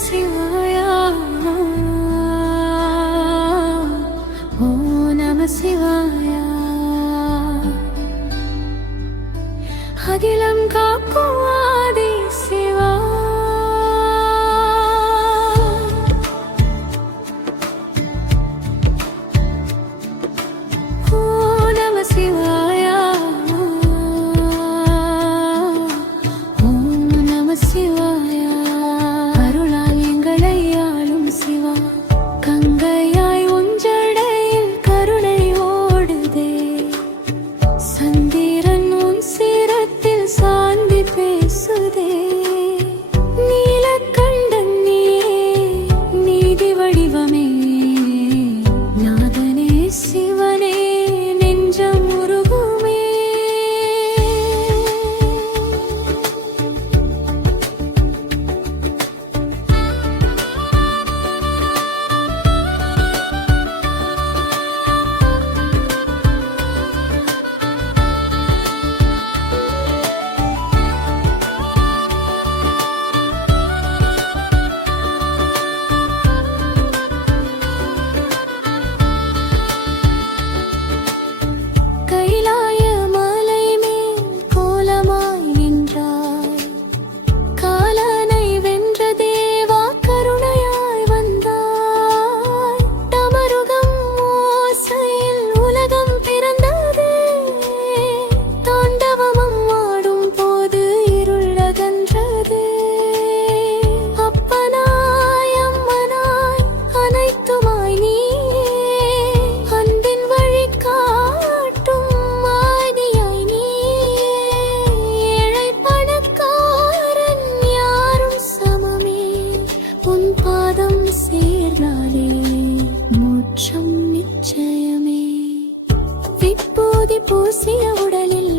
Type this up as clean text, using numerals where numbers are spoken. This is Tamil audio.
சிவாய ஓம் நம சிவாய அகிலம் காக்கும் ஆதி சிவா ஓம் நம சிவாய ஓம் நம சிவாய அருளால் எங்களை ஆளும் சிவா கங்கையாய் உஞ்சடையில் கருணை ஓடுதே சந்திரன் உன் சிரத்தில் சாந்தி பேசுதே நீலக்கண்டன் நீயே நீதி வடிவமே நாதனே சிவனே நெஞ்சம் உருகுமே கைலாய மலை மேல் கோலமாய் நின்றாய் காலனை வென்ற தேவா கருணையாய் வந்தாய் தமருகம் ஓசையில் உலகம் பிறந்ததே தாண்டவமும் ஆடும் போது இருள் அகன்றதே அப்பனாய் அம்மனாய் அனைத்துமாய் நீயே அன்பின் வழி காட்டும் ஆதியாய் நீயே ஏழை பணக்காரன் யாரும் சமமே உன் பாதம் சேர்ந்தாலே மோட்சம் நிச்சயமே விப்பூதி பூசிய உடலில்